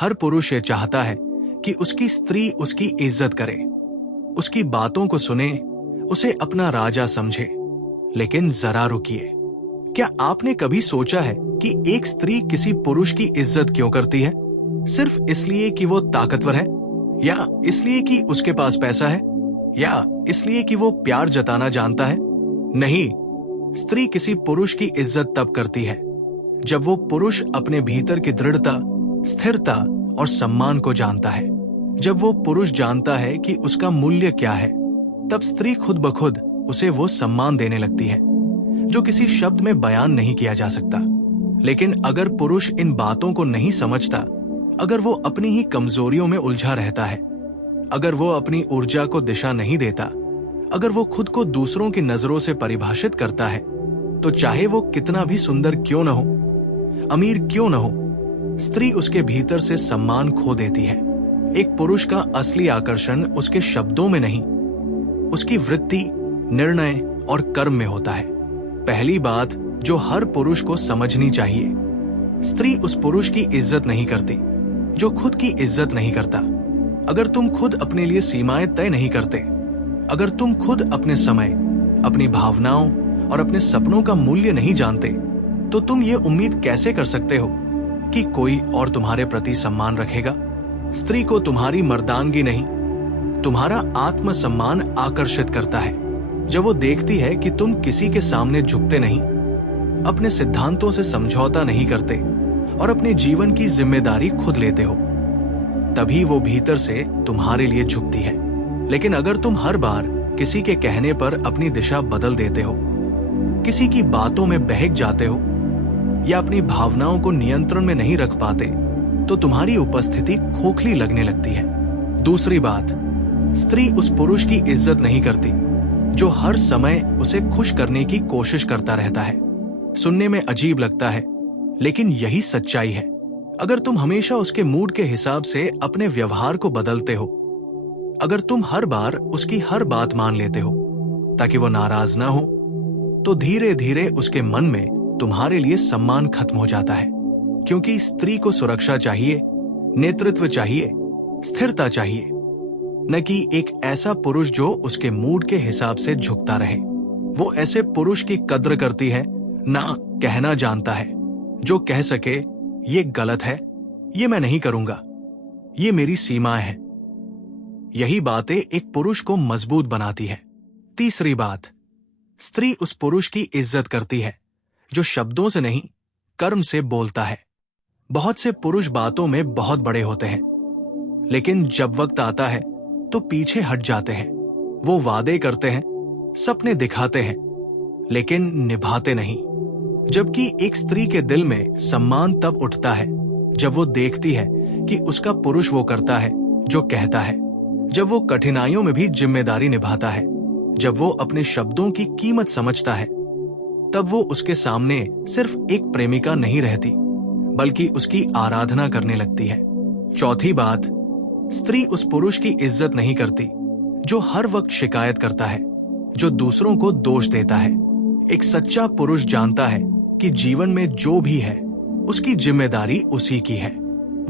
हर पुरुष ये चाहता है कि उसकी स्त्री उसकी इज्जत करे, उसकी बातों को सुने, उसे अपना राजा समझे। लेकिन जरा रुकिए, क्या आपने कभी सोचा है कि एक स्त्री किसी पुरुष की इज्जत क्यों करती है? सिर्फ इसलिए कि वो ताकतवर है, या इसलिए कि उसके पास पैसा है, या इसलिए कि वो प्यार जताना जानता है? नहीं, स्त्री किसी पुरुष की इज्जत तब करती है जब वो पुरुष अपने भीतर की दृढ़ता, स्थिरता और सम्मान को जानता है। जब वो पुरुष जानता है कि उसका मूल्य क्या है, तब स्त्री खुद ब खुद उसे वो सम्मान देने लगती है जो किसी शब्द में बयान नहीं किया जा सकता। लेकिन अगर पुरुष इन बातों को नहीं समझता, अगर वो अपनी ही कमजोरियों में उलझा रहता है, अगर वो अपनी ऊर्जा को दिशा नहीं देता, अगर वो खुद को दूसरों की नजरों से परिभाषित करता है, तो चाहे वो कितना भी सुंदर क्यों न हो, अमीर क्यों न हो, स्त्री उसके भीतर से सम्मान खो देती है। एक पुरुष का असली आकर्षण उसके शब्दों में नहीं, उसकी वृत्ति, निर्णय और कर्म में होता है। पहली बात जो हर पुरुष को समझनी चाहिए, स्त्री उस पुरुष की इज्जत नहीं करती जो खुद की इज्जत नहीं करता। अगर तुम खुद अपने लिए सीमाएं तय नहीं करते, अगर तुम खुद अपने समय, अपनी भावनाओं और अपने सपनों का मूल्य नहीं जानते, तो तुम ये उम्मीद कैसे कर सकते हो कि कोई और तुम्हारे प्रति सम्मान रखेगा? स्त्री को तुम्हारी मर्दानगी नहीं, तुम्हारा आत्मसम्मान आकर्षित करता है। जब वो देखती है कि तुम किसी के सामने झुकते नहीं, अपने सिद्धांतों से समझौता नहीं करते और अपने जीवन की जिम्मेदारी खुद लेते हो, तभी वो भीतर से तुम्हारे लिए झुकती है। लेकिन अगर तुम हर बार किसी के कहने पर अपनी दिशा बदल देते हो, किसी की बातों में बहक जाते हो या अपनी भावनाओं को नियंत्रण में नहीं रख पाते, तो तुम्हारी उपस्थिति खोखली लगने लगती है। दूसरी बात, स्त्री उस पुरुष की इज्जत नहीं करती जो हर समय उसे खुश करने की कोशिश करता रहता है। सुनने में अजीब लगता है, लेकिन यही सच्चाई है। अगर तुम हमेशा उसके मूड के हिसाब से अपने व्यवहार को बदलते हो, अगर तुम हर बार उसकी हर बात मान लेते हो ताकि वो नाराज ना हो, तो धीरे धीरे उसके मन में तुम्हारे लिए सम्मान खत्म हो जाता है। क्योंकि स्त्री को सुरक्षा चाहिए, नेतृत्व चाहिए, स्थिरता चाहिए, न कि एक ऐसा पुरुष जो उसके मूड के हिसाब से झुकता रहे। वो ऐसे पुरुष की कद्र करती है, ना कहना जानता है, जो कह सके ये गलत है, ये मैं नहीं करूंगा, ये मेरी सीमाएं हैं। यही बातें एक पुरुष को मजबूत बनाती है। तीसरी बात, स्त्री उस पुरुष की इज्जत करती है जो शब्दों से नहीं, कर्म से बोलता है। बहुत से पुरुष बातों में बहुत बड़े होते हैं, लेकिन जब वक्त आता है तो पीछे हट जाते हैं। वो वादे करते हैं, सपने दिखाते हैं, लेकिन निभाते नहीं। जबकि एक स्त्री के दिल में सम्मान तब उठता है जब वो देखती है कि उसका पुरुष वो करता है जो कहता है, जब वो कठिनाइयों में भी जिम्मेदारी निभाता है, जब वो अपने शब्दों की कीमत समझता है, तब वो उसके सामने सिर्फ एक प्रेमिका नहीं रहती, बल्कि उसकी आराधना करने लगती है। चौथी बात, स्त्री उस पुरुष की इज्जत नहीं करती जो हर वक्त शिकायत करता है, जो दूसरों को दोष देता है। एक सच्चा पुरुष जानता है कि जीवन में जो भी है उसकी जिम्मेदारी उसी की है।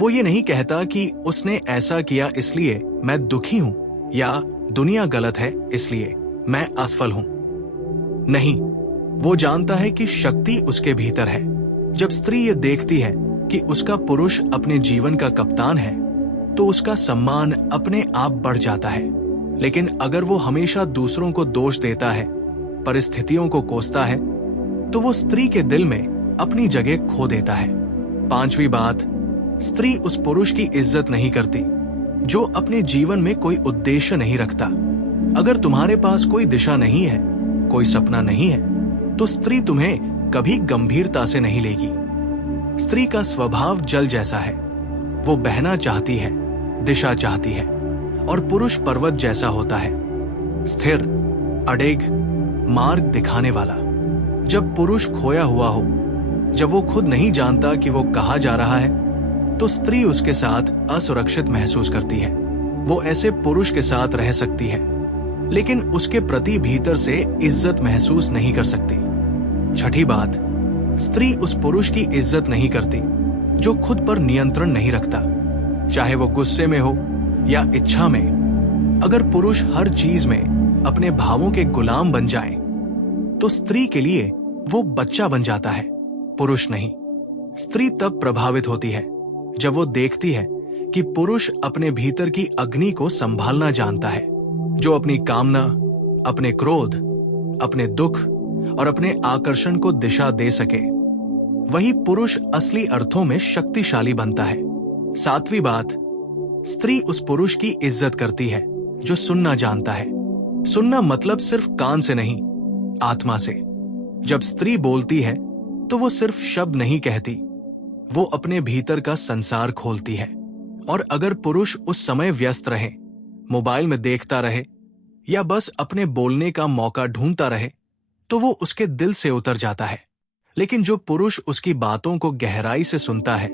वो ये नहीं कहता कि उसने ऐसा किया इसलिए मैं दुखी हूं, या दुनिया गलत है इसलिए मैं असफल हूं। नहीं, वो जानता है कि शक्ति उसके भीतर है। जब स्त्री ये देखती है कि उसका पुरुष अपने जीवन का कप्तान है, तो उसका सम्मान अपने आप बढ़ जाता है। लेकिन अगर वो हमेशा दूसरों को दोष देता है, परिस्थितियों को कोसता है, तो वो स्त्री के दिल में अपनी जगह खो देता है। पांचवी बात, स्त्री उस पुरुष की इज्जत नहीं करती जो अपने जीवन में कोई उद्देश्य नहीं रखता। अगर तुम्हारे पास कोई दिशा नहीं है, कोई सपना नहीं है, तो स्त्री तुम्हें कभी गंभीरता से नहीं लेगी। स्त्री का स्वभाव जल जैसा है, वो बहना चाहती है, दिशा चाहती है, और पुरुष पर्वत जैसा होता है, स्थिर, अड़ेग, मार्ग दिखाने वाला। जब पुरुष खोया हुआ हो, जब वो खुद नहीं जानता कि वो कहाँ जा रहा है, तो स्त्री उसके साथ असुरक्षित महसूस करती है। वो ऐसे पुरुष के साथ रह सकती है, लेकिन उसके प्रति भीतर से इज्जत महसूस नहीं कर सकती। छठी बात, स्त्री उस पुरुष की इज्जत नहीं करती जो खुद पर नियंत्रण नहीं रखता। चाहे वो गुस्से में हो या इच्छा में। अगर पुरुष हर चीज में अपने भावों के गुलाम बन जाए तो स्त्री के लिए वो बच्चा बन जाता है, पुरुष नहीं। स्त्री तब प्रभावित होती है जब वो देखती है कि पुरुष अपने भीतर की अग्नि को संभालना जानता है, जो अपनी कामना, अपने क्रोध, अपने दुख और अपने आकर्षण को दिशा दे सके। वही पुरुष असली अर्थों में शक्तिशाली बनता है। 7वीं बात, स्त्री उस पुरुष की इज्जत करती है जो सुनना जानता है। सुनना मतलब सिर्फ कान से नहीं, आत्मा से। जब स्त्री बोलती है तो वो सिर्फ शब्द नहीं कहती, वो अपने भीतर का संसार खोलती है। और अगर पुरुष उस समय व्यस्त रहे, मोबाइल में देखता रहे या बस अपने बोलने का मौका ढूंढता रहे, तो वो उसके दिल से उतर जाता है। लेकिन जो पुरुष उसकी बातों को गहराई से सुनता है,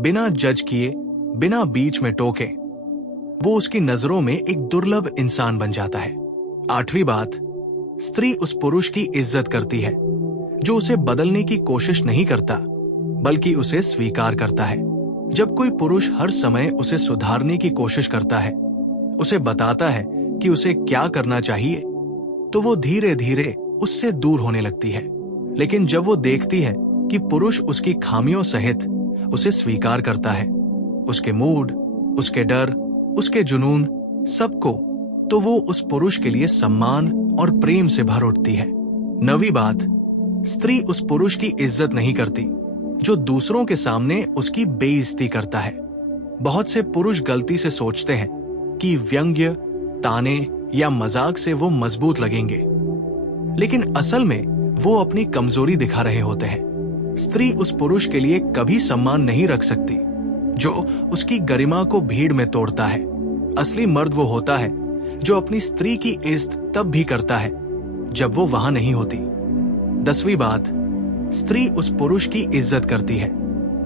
बिना जज किए, बिना बीच में टोके, वो उसकी नजरों में एक दुर्लभ इंसान बन जाता है। 8वीं बात, स्त्री उस पुरुष की इज्जत करती है जो उसे बदलने की कोशिश नहीं करता, बल्कि उसे स्वीकार करता है। जब कोई पुरुष हर समय उसे सुधारने की कोशिश करता है, उसे बताता है कि उसे क्या करना चाहिए, तो वो धीरे धीरे उससे दूर होने लगती है। लेकिन जब वो देखती है कि पुरुष उसकी खामियों सहित उसे स्वीकार करता है, उसके मूड, उसके डर, उसके जुनून, सबको, तो वो उस पुरुष के लिए सम्मान और प्रेम से भर उठती है। 9वीं बात, स्त्री उस पुरुष की इज्जत नहीं करती जो दूसरों के सामने उसकी बेइज्जती करता है। बहुत से पुरुष गलती से सोचते हैं कि व्यंग्य, ताने या मजाक से वो मजबूत लगेंगे, लेकिन असल में वो अपनी कमजोरी दिखा रहे होते हैं। स्त्री उस पुरुष के लिए कभी सम्मान नहीं रख सकती जो उसकी गरिमा को भीड़ में तोड़ता है। असली मर्द वो होता है जो अपनी स्त्री की इज्जत तब भी करता है जब वो वहां नहीं होती। 10वीं बात, स्त्री उस पुरुष की इज्जत करती है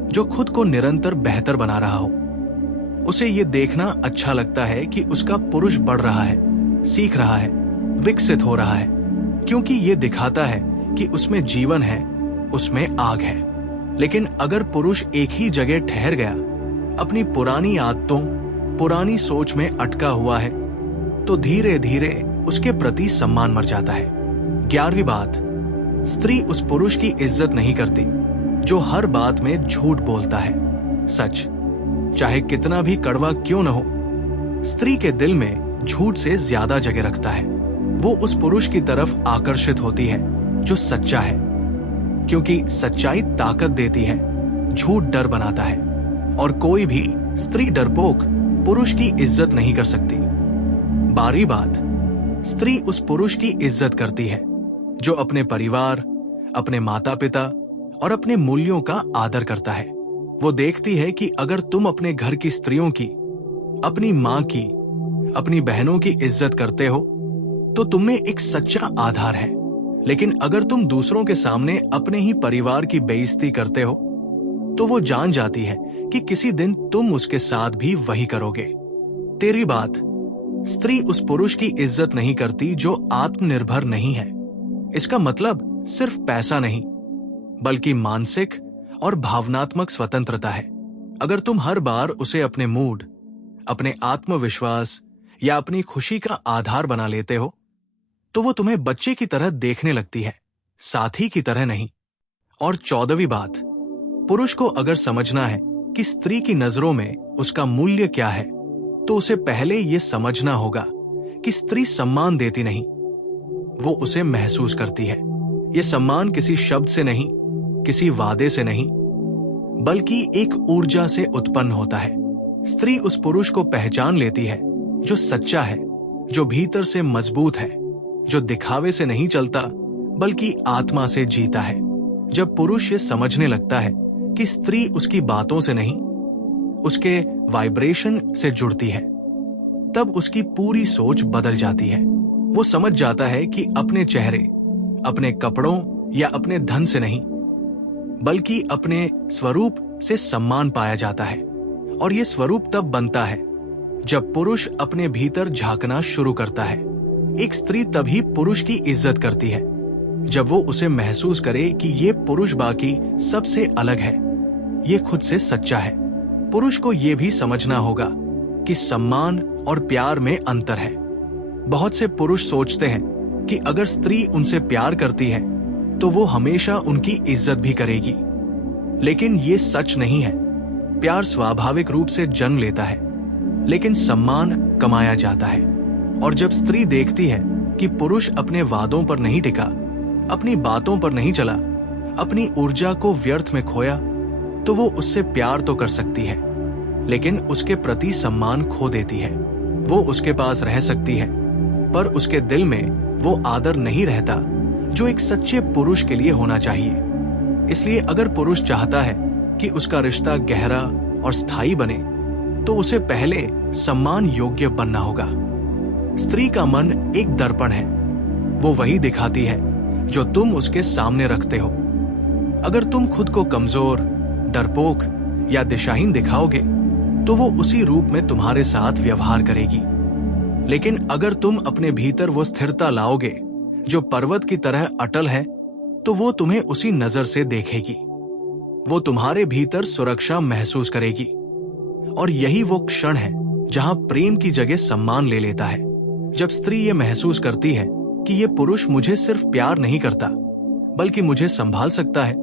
जो खुद को निरंतर बेहतर बना रहा हो। उसे ये देखना अच्छा लगता है कि उसका पुरुष बढ़ रहा है, सीख रहा है, विकसित हो रहा है, क्योंकि ये दिखाता है कि उसमें जीवन है, उसमें आग है। लेकिन अगर पुरुष एक ही जगह ठहर गया, अपनी पुरानी आदतों, पुरानी सोच में अटका हुआ है, तो धीरे धीरे उसके प्रति सम्मान मर जाता है। 11वीं बात, स्त्री उस पुरुष की इज्जत नहीं करती जो हर बात में झूठ बोलता है। सच चाहे कितना भी कड़वा क्यों न हो, स्त्री के दिल में झूठ से ज्यादा जगह रखता है। वो उस पुरुष की तरफ आकर्षित होती है जो सच्चा है, क्योंकि सच्चाई ताकत देती है, झूठ डर बनाता है, और कोई भी स्त्री डरपोक पुरुष की इज्जत नहीं कर सकती। 12वीं बात, स्त्री उस पुरुष की इज्जत करती है जो अपने परिवार, अपने माता पिता और अपने मूल्यों का आदर करता है। वो देखती है कि अगर तुम अपने घर की स्त्रियों की, अपनी मां की, अपनी बहनों की इज्जत करते हो तो तुम में एक सच्चा आधार है। लेकिन अगर तुम दूसरों के सामने अपने ही परिवार की बेइज्जती करते हो तो वो जान जाती है कि किसी दिन तुम उसके साथ भी वही करोगे। 13वीं बात, स्त्री उस पुरुष की इज्जत नहीं करती जो आत्मनिर्भर नहीं है। इसका मतलब सिर्फ पैसा नहीं, बल्कि मानसिक और भावनात्मक स्वतंत्रता है। अगर तुम हर बार उसे अपने मूड, अपने आत्मविश्वास या अपनी खुशी का आधार बना लेते हो तो वो तुम्हें बच्चे की तरह देखने लगती है, साथी की तरह नहीं। और 14वीं बात, पुरुष को अगर समझना है कि स्त्री की नजरों में उसका मूल्य क्या है, तो उसे पहले यह समझना होगा कि स्त्री सम्मान देती नहीं, वो उसे महसूस करती है। यह सम्मान किसी शब्द से नहीं, किसी वादे से नहीं, बल्कि एक ऊर्जा से उत्पन्न होता है। स्त्री उस पुरुष को पहचान लेती है जो सच्चा है, जो भीतर से मजबूत है, जो दिखावे से नहीं चलता बल्कि आत्मा से जीता है। जब पुरुष ये समझने लगता है कि स्त्री उसकी बातों से नहीं, उसके वाइब्रेशन से जुड़ती है, तब उसकी पूरी सोच बदल जाती है। वो समझ जाता है कि अपने चेहरे, अपने कपड़ों या अपने धन से नहीं, बल्कि अपने स्वरूप से सम्मान पाया जाता है। और ये स्वरूप तब बनता है जब पुरुष अपने भीतर झांकना शुरू करता है। एक स्त्री तभी पुरुष की इज्जत करती है जब वो उसे महसूस करे कि ये पुरुष बाकी सबसे अलग है, ये खुद से सच्चा है, पुरुष को यह भी समझना होगा कि सम्मान और प्यार में अंतर है। बहुत से पुरुष सोचते हैं कि अगर स्त्री उनसे प्यार करती है तो वो हमेशा उनकी इज्जत भी करेगी, लेकिन ये सच नहीं है। प्यार स्वाभाविक रूप से जन्म लेता है, लेकिन सम्मान कमाया जाता है। और जब स्त्री देखती है कि पुरुष अपने वादों पर नहीं टिका, अपनी बातों पर नहीं चला, अपनी ऊर्जा को व्यर्थ में खोया, तो वो उससे प्यार तो कर सकती है, लेकिन उसके प्रति सम्मान खो देती है। वो उसके पास रह सकती है, पर उसके दिल में वो आदर नहीं रहता जो एक सच्चे पुरुष के लिए होना चाहिए। इसलिए अगर पुरुष चाहता है कि उसका रिश्ता गहरा और स्थायी बने, तो उसे पहले सम्मान योग्य बनना होगा। स्त्री का मन एक दर्पण है, वो वही दिखाती है जो तुम उसके सामने रखते हो। अगर तुम खुद को कमजोर, डरपोक या दिशाहीन दिखाओगे, तो वो उसी रूप में तुम्हारे साथ व्यवहार करेगी। लेकिन अगर तुम अपने भीतर वो स्थिरता लाओगे जो पर्वत की तरह अटल है, तो वो तुम्हें उसी नजर से देखेगी। वो तुम्हारे भीतर सुरक्षा महसूस करेगी। और यही वो क्षण है जहां प्रेम की जगह सम्मान ले लेता है। जब स्त्री ये महसूस करती है कि ये पुरुष मुझे सिर्फ प्यार नहीं करता, बल्कि मुझे संभाल सकता है,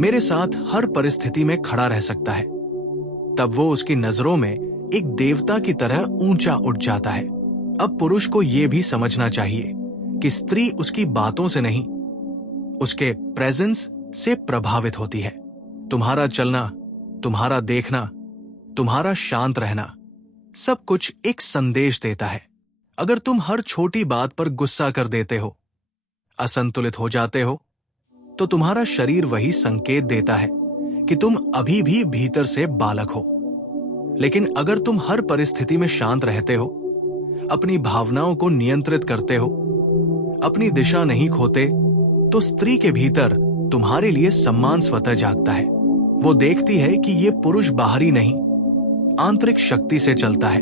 मेरे साथ हर परिस्थिति में खड़ा रह सकता है, तब वो उसकी नजरों में एक देवता की तरह ऊंचा उठ जाता है। अब पुरुष को यह भी समझना चाहिए कि स्त्री उसकी बातों से नहीं, उसके प्रेजेंस से प्रभावित होती है। तुम्हारा चलना, तुम्हारा देखना, तुम्हारा शांत रहना, सब कुछ एक संदेश देता है। अगर तुम हर छोटी बात पर गुस्सा कर देते हो, असंतुलित हो जाते हो, तो तुम्हारा शरीर वही संकेत देता है कि तुम अभी भी भीतर से बालक हो। लेकिन अगर तुम हर परिस्थिति में शांत रहते हो, अपनी भावनाओं को नियंत्रित करते हो, अपनी दिशा नहीं खोते, तो स्त्री के भीतर तुम्हारे लिए सम्मान स्वतः जागता है। वो देखती है कि ये पुरुष बाहरी नहीं, आंतरिक शक्ति से चलता है।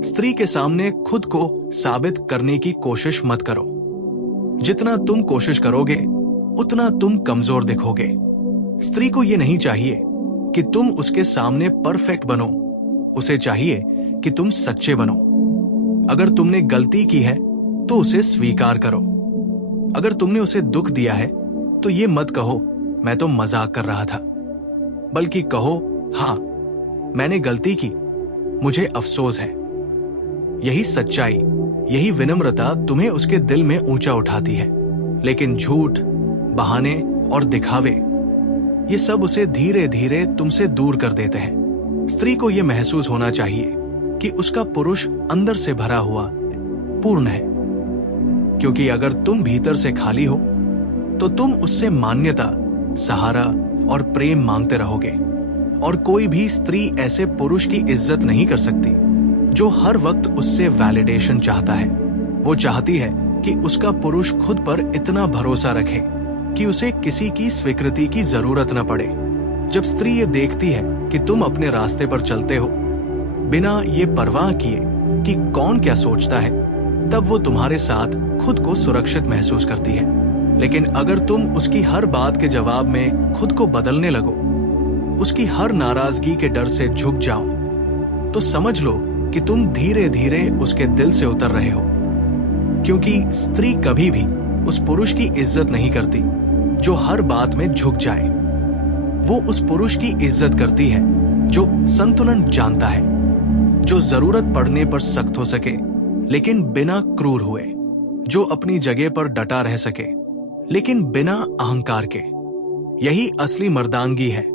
स्त्री के सामने खुद को साबित करने की कोशिश मत करो। जितना तुम कोशिश करोगे, उतना तुम कमजोर दिखोगे। स्त्री को यह नहीं चाहिए कि तुम उसके सामने परफेक्ट बनो, उसे चाहिए कि तुम सच्चे बनो। अगर तुमने गलती की है तो उसे स्वीकार करो। अगर तुमने उसे दुख दिया है तो ये मत कहो मैं तो मजाक कर रहा था, बल्कि कहो हाँ, मैंने गलती की, मुझे अफसोस है। यही सच्चाई, यही विनम्रता तुम्हें उसके दिल में ऊंचा उठाती है। लेकिन झूठ, बहाने और दिखावे, ये सब उसे धीरे धीरे तुमसे दूर कर देते हैं। स्त्री को यह महसूस होना चाहिए कि उसका पुरुष अंदर से भरा हुआ पूर्ण है, क्योंकि अगर तुम भीतर से खाली हो तो तुम उससे मान्यता, सहारा और प्रेम मांगते रहोगे। और कोई भी स्त्री ऐसे पुरुष की इज्जत नहीं कर सकती जो हर वक्त उससे वैलिडेशन चाहता है। वो चाहती है कि उसका पुरुष खुद पर इतना भरोसा रखे कि उसे किसी की स्वीकृति की जरूरत न पड़े। जब स्त्री ये देखती है कि तुम अपने रास्ते पर चलते हो बिना ये परवाह किए कि कौन क्या सोचता है, तब वो तुम्हारे साथ खुद को सुरक्षित महसूस करती है। लेकिन अगर तुम उसकी हर बात के जवाब में खुद को बदलने लगो, उसकी हर नाराजगी के डर से झुक जाओ, तो समझ लो कि तुम धीरे धीरे उसके दिल से उतर रहे हो। क्योंकि स्त्री कभी भी उस पुरुष की इज्जत नहीं करती जो हर बात में झुक जाए। वो उस पुरुष की इज्जत करती है जो संतुलन जानता है, जो जरूरत पड़ने पर सख्त हो सके लेकिन बिना क्रूर हुए, जो अपनी जगह पर डटा रह सके लेकिन बिना अहंकार के। यही असली मर्दांगी है,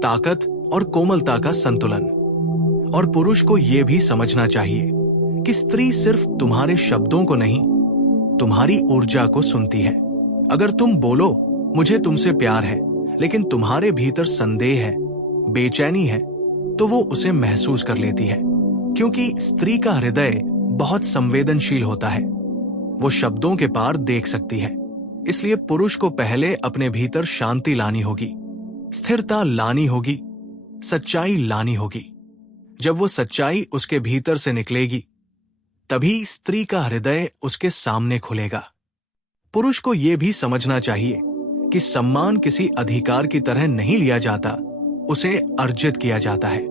ताकत और कोमलता का संतुलन। और पुरुष को यह भी समझना चाहिए कि स्त्री सिर्फ तुम्हारे शब्दों को नहीं, तुम्हारी ऊर्जा को सुनती है। अगर तुम बोलो मुझे तुमसे प्यार है, लेकिन तुम्हारे भीतर संदेह है, बेचैनी है, तो वो उसे महसूस कर लेती है। क्योंकि स्त्री का हृदय बहुत संवेदनशील होता है, वो शब्दों के पार देख सकती है। इसलिए पुरुष को पहले अपने भीतर शांति लानी होगी, स्थिरता लानी होगी, सच्चाई लानी होगी। जब वो सच्चाई उसके भीतर से निकलेगी, तभी स्त्री का हृदय उसके सामने खुलेगा। पुरुष को यह भी समझना चाहिए कि सम्मान किसी अधिकार की तरह नहीं लिया जाता, उसे अर्जित किया जाता है।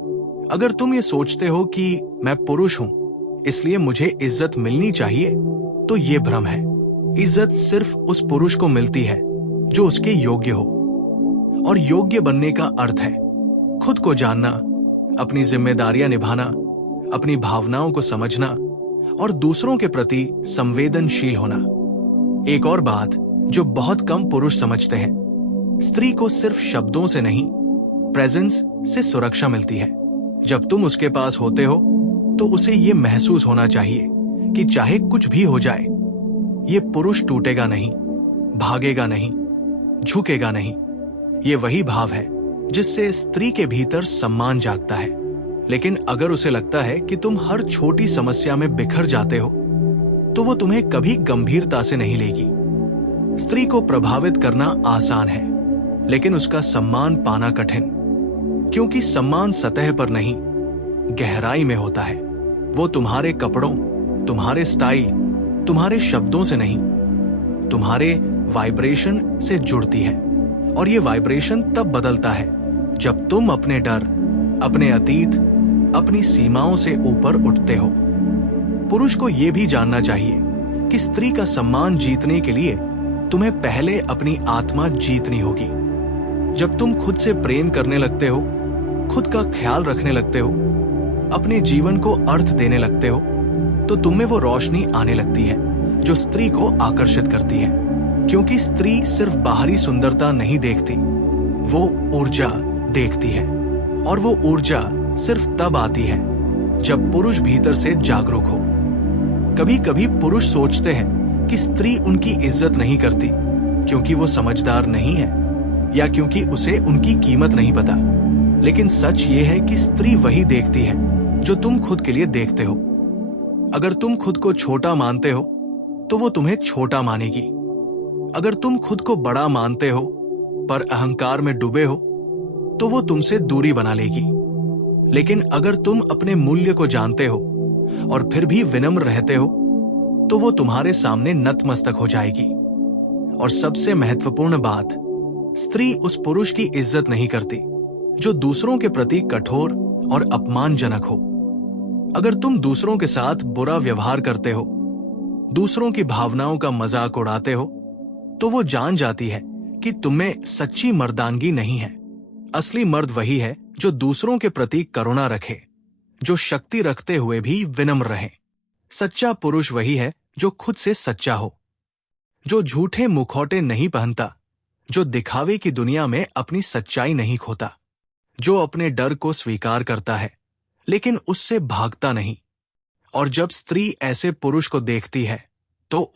अगर तुम ये सोचते हो कि मैं पुरुष हूं इसलिए मुझे इज्जत मिलनी चाहिए, तो ये भ्रम है। इज्जत सिर्फ उस पुरुष को मिलती है जो उसके योग्य हो। और योग्य बनने का अर्थ है खुद को जानना, अपनी जिम्मेदारियां निभाना, अपनी भावनाओं को समझना और दूसरों के प्रति संवेदनशील होना। एक और बात जो बहुत कम पुरुष समझते हैं, स्त्री को सिर्फ शब्दों से नहीं, प्रेजेंस से सुरक्षा मिलती है। जब तुम उसके पास होते हो तो उसे यह महसूस होना चाहिए कि चाहे कुछ भी हो जाए, ये पुरुष टूटेगा नहीं, भागेगा नहीं, झुकेगा नहीं। ये वही भाव है जिससे स्त्री के भीतर सम्मान जागता है। लेकिन अगर उसे लगता है कि तुम हर छोटी समस्या में बिखर जाते हो, तो वो तुम्हें कभी गंभीरता से नहीं लेगी। स्त्री को प्रभावित करना आसान है, लेकिन उसका सम्मान पाना कठिन, क्योंकि सम्मान सतह पर नहीं, गहराई में होता है। वो तुम्हारे कपड़ों, तुम्हारे स्टाइल, तुम्हारे शब्दों से नहीं, तुम्हारे वाइब्रेशन से जुड़ती है। और ये वाइब्रेशन तब बदलता है जब तुम अपने डर, अपने अतीत, अपनी सीमाओं से ऊपर उठते हो। पुरुष को यह भी जानना चाहिए कि स्त्री का सम्मान जीतने के लिए तुम्हें पहले अपनी आत्मा जीतनी होगी। जब तुम खुद से प्रेम करने लगते हो, खुद का ख्याल रखने लगते हो, अपने जीवन को अर्थ देने लगते हो, तो तुम में वो रोशनी आने लगती है जो स्त्री को आकर्षित करती है। क्योंकि स्त्री सिर्फ बाहरी सुंदरता नहीं देखती, वो ऊर्जा देखती है। और वो ऊर्जा सिर्फ तब आती है जब पुरुष भीतर से जागरूक हो। कभी कभी पुरुष सोचते हैं कि स्त्री उनकी इज्जत नहीं करती क्योंकि वो समझदार नहीं है या क्योंकि उसे उनकी कीमत नहीं पता। लेकिन सच ये है कि स्त्री वही देखती है जो तुम खुद के लिए देखते हो। अगर तुम खुद को छोटा मानते हो तो वो तुम्हें छोटा मानेगी। अगर तुम खुद को बड़ा मानते हो पर अहंकार में डूबे हो तो वो तुमसे दूरी बना लेगी। लेकिन अगर तुम अपने मूल्य को जानते हो और फिर भी विनम्र रहते हो तो वो तुम्हारे सामने नतमस्तक हो जाएगी। और सबसे महत्वपूर्ण बात, स्त्री उस पुरुष की इज्जत नहीं करती जो दूसरों के प्रति कठोर और अपमानजनक हो। अगर तुम दूसरों के साथ बुरा व्यवहार करते हो, दूसरों की भावनाओं का मजाक उड़ाते हो, तो वो जान जाती है कि तुम्हें सच्ची मर्दानगी नहीं है। असली मर्द वही है जो दूसरों के प्रति करुणा रखे, जो शक्ति रखते हुए भी विनम्र रहे। सच्चा पुरुष वही है जो खुद से सच्चा हो, जो झूठे मुखौटे नहीं पहनता, जो दिखावे की दुनिया में अपनी सच्चाई नहीं खोता, जो अपने डर को स्वीकार करता है लेकिन उससे भागता नहीं। और जब स्त्री ऐसे पुरुष को देखती है तो